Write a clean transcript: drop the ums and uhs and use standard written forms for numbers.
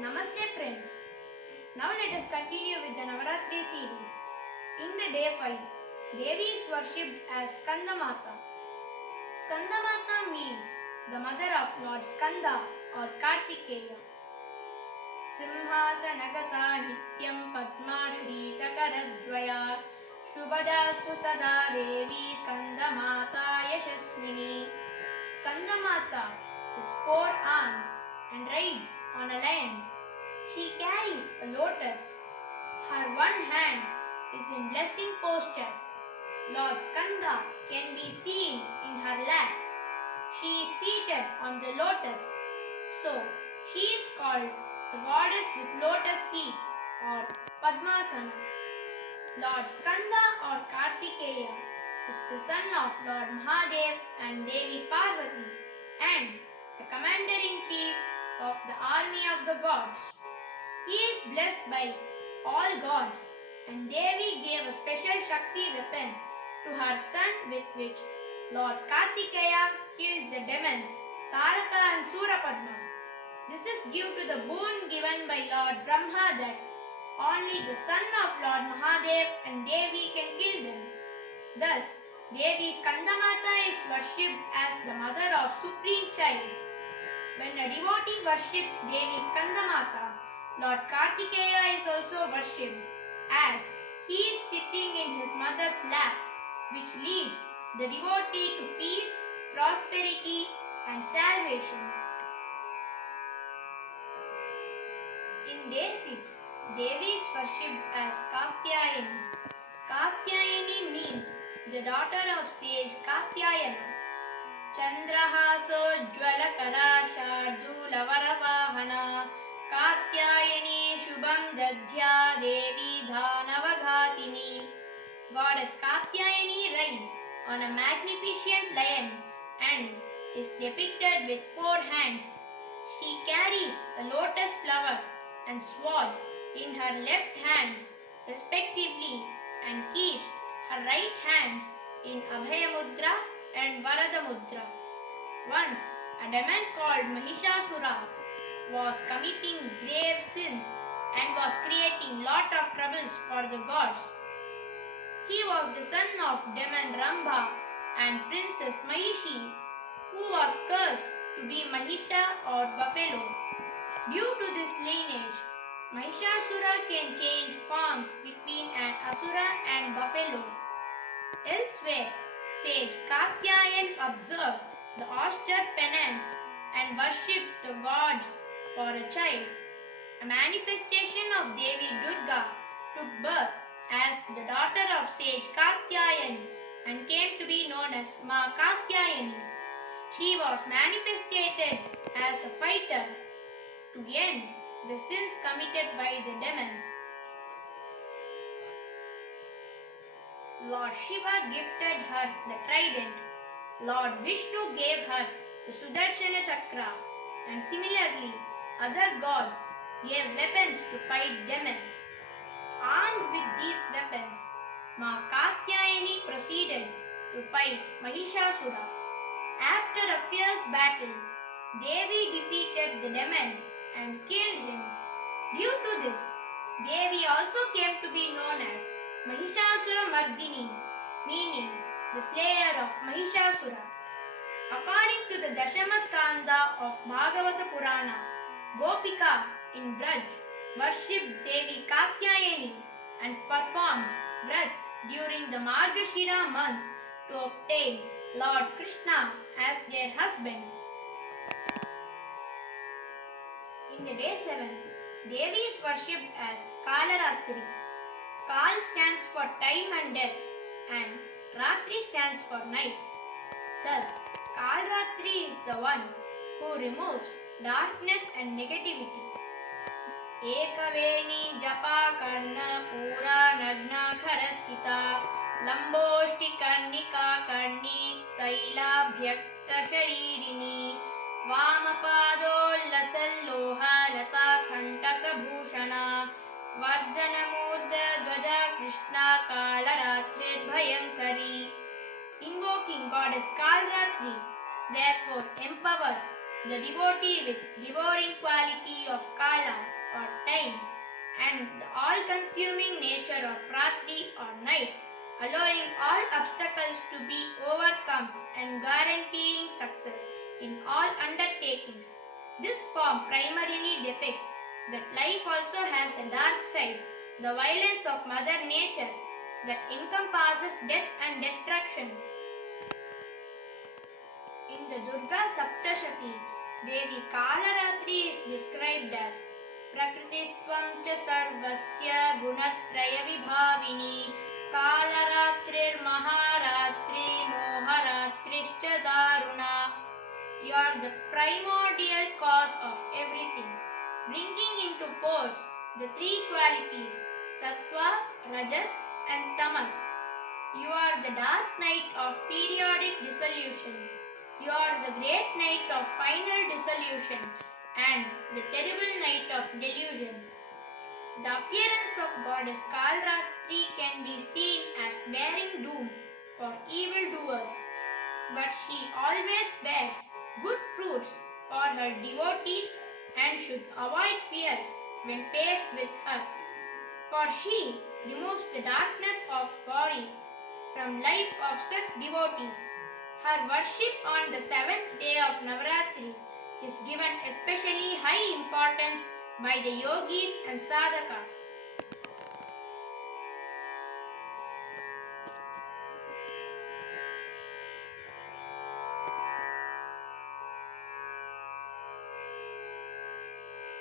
Namaste friends. Now let us continue with the Navaratri series. In the day 5, Devi is worshipped as Skandamata. Skandamata means the mother of Lord Skanda or Kartikeya. Simhasanagata nityam padma shritakaradvaya shubhajastu sada Devi Skandamata yashaswini. Skandamata is four-armed and rides on a lion. She carries a lotus. Her one hand is in blessing posture. Lord Skanda can be seen in her lap. She is seated on the lotus. So, she is called the goddess with lotus seat or Padmasana. Lord Skanda or Kartikeya is the son of Lord Mahadev and Devi Parvati and the commander-in-chief of the army of the gods. He is blessed by all gods, and Devi gave a special Shakti weapon to her son with which Lord Kartikeya killed the demons Taraka and Surapadma. This is due to the boon given by Lord Brahma that only the son of Lord Mahadev and Devi can kill them. Thus, Devi Skandamata is worshipped as the mother of Supreme Child. When a devotee worships Devi Skandamata, Lord Kartikeya is also worshipped as he is sitting in his mother's lap, which leads the devotee to peace, prosperity and salvation. In day 6, Devi is worshipped as Katyayani. Katyayani means the daughter of sage Katyayana. Chandrahasojjwalakara shardulavarvahana Katyayani Shubham Dadhya Devi Dhanavaghatini. Goddess Katyayani rides on a magnificent lion and is depicted with four hands. She carries a lotus flower and sword in her left hands respectively and keeps her right hands in Abhaya Mudra and Varada Mudra. Once, a demon called Mahishasura was committing grave sins and was creating lot of troubles for the gods. He was the son of demon Rambha and princess Mahishi, who was cursed to be Mahisha or buffalo. Due to this lineage, Mahishasura can change forms between an asura and buffalo. Elsewhere, sage Katyayana observed the austere penance and worshipped the gods for a child. A manifestation of Devi Durga took birth as the daughter of sage Katyayani and came to be known as Ma Katyayani. She was manifested as a fighter to end the sins committed by the demon. Lord Shiva gifted her the trident. Lord Vishnu gave her the Sudarshana Chakra, and similarly other gods gave weapons to fight demons. Armed with these weapons, Ma Katyayani proceeded to fight Mahishasura. After a fierce battle, Devi defeated the demon and killed him. Due to this, Devi also came to be known as Mahishasura Mardini, meaning the slayer of Mahishasura. According to the Dashama Skanda of Bhagavata Purana, Gopika in Braj worshipped Devi Katyayani and performed Vrat during the Margashira month to obtain Lord Krishna as their husband. In the day 7, Devi is worshipped as Kalaratri. Kal stands for time and death and Ratri stands for night. Thus, Kalratri is the one who removes darkness and negativity. Ekaveni japa karna pura nagna kharastita lamboshti karnika karni taila bhyakta sharirini vamapadollasalloha lata khantaka bhushana Vardhanamurda Dvaja Krishna Kalaratri Bhayankari. Invoking goddess Kalratri therefore empowers the devotee with devouring quality of Kala and the all-consuming nature of Ratri or night, allowing all obstacles to be overcome and guaranteeing success in all undertakings. This form primarily depicts that life also has a dark side, the violence of Mother Nature that encompasses death and destruction. In the Durga Saptashati, Devi Kalaratri is described as Prakristvam cha sarvasya gunatraya vibhavini Kalaratrir Maharatri Moharatrishcha Daruna. You are the primordial cause of everything, bringing into force the three qualities Sattva, Rajas and Tamas. You are the dark night of periodic dissolution. You are the great night of final dissolution and the terrible night of delusion. The appearance of goddess Kalratri can be seen as bearing doom for evildoers, but she always bears good fruits for her devotees and should avoid fear when faced with her, for she removes the darkness of body from life of such devotees. Her worship on the seventh day of Navaratri is given especially high importance by the yogis and sadhakas.